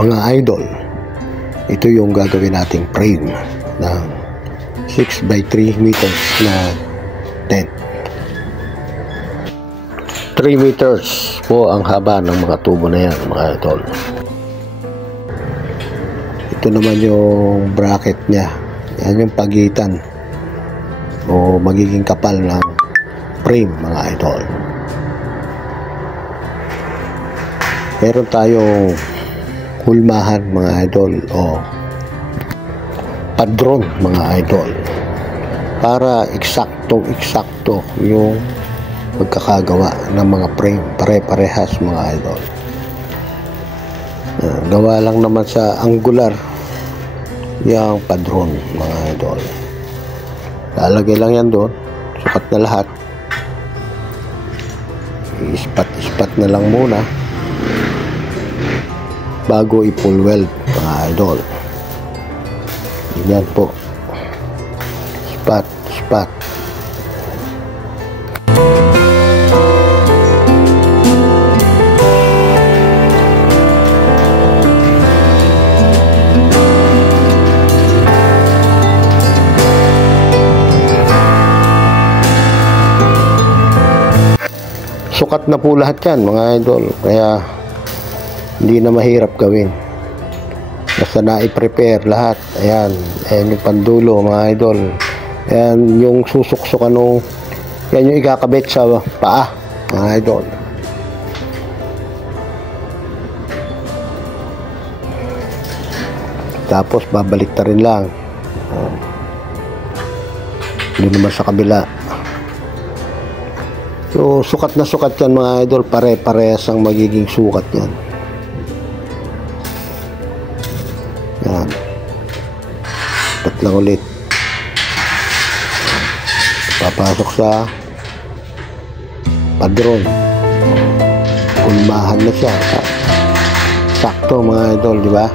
Mga idol, ito yung gagawin nating frame ng 6x3 meters na tent. 3 meters po ang haba ng mga tubo na yan, mga idol. Ito naman yung bracket nya. Yan yung pagitan o magiging kapal ng frame, mga idol. Meron tayong hulmahan, mga idol, o padron, mga idol, para eksakto yung magkakagawa ng mga frame, pare-parehas, mga idol. Gawa lang naman sa angular yung padron, mga idol. Lalagay lang yan doon, sukat na lahat, ispat na lang muna bago i-full weld, mga idol. Yan po, ispat. Sukat na po lahat yan, mga idol, kaya hindi na mahirap gawin. Basta na-i-prepare lahat. Ayan yung pandulo, mga idol. Ayan yung susuksukan nung, yan yung ikakabit sa paa, mga idol. Tapos babalik na rin lang. Hindi naman sa kabila. So sukat na sukat yan, mga idol. Pare-parehas ang magiging sukat yan. Yan. Tatlang ulit. Papasok sa padron. Hulmahan na siya. Sakto, mga idol, di ba?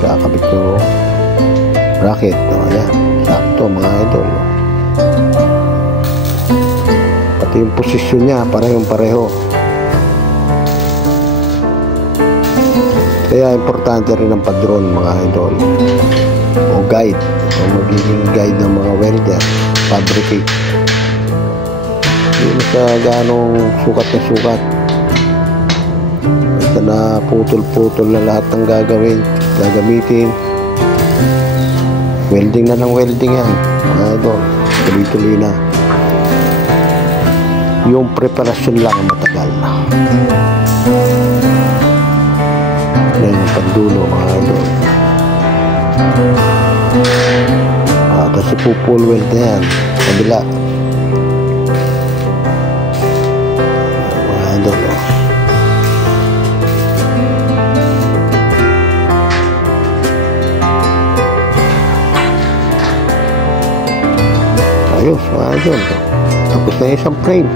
Kakabit yung bracket. Ayan. Sakto, mga idol. Pati yung posisyon niya, parehong-pareho. Kaya importante rin ang padron, mga idol, o guide, o magiging guide ng mga welder, fabricate. Hindi na sa ganong sukat na sukat. Basta na putol-putol na lahat ng gagamitin. Welding na ng welding yan, mga idol. Tuloy-tuloy na. Yung preparasyon lang matagal na. Yan yung pandulo, mga idol. Kasi po full weld na yan, kabila, mga idol. Ayos, mga idol. Tapos na isang frame.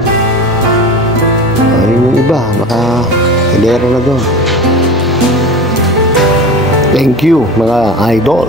Yung iba naka-hilera na doon. Thank you, mga idol.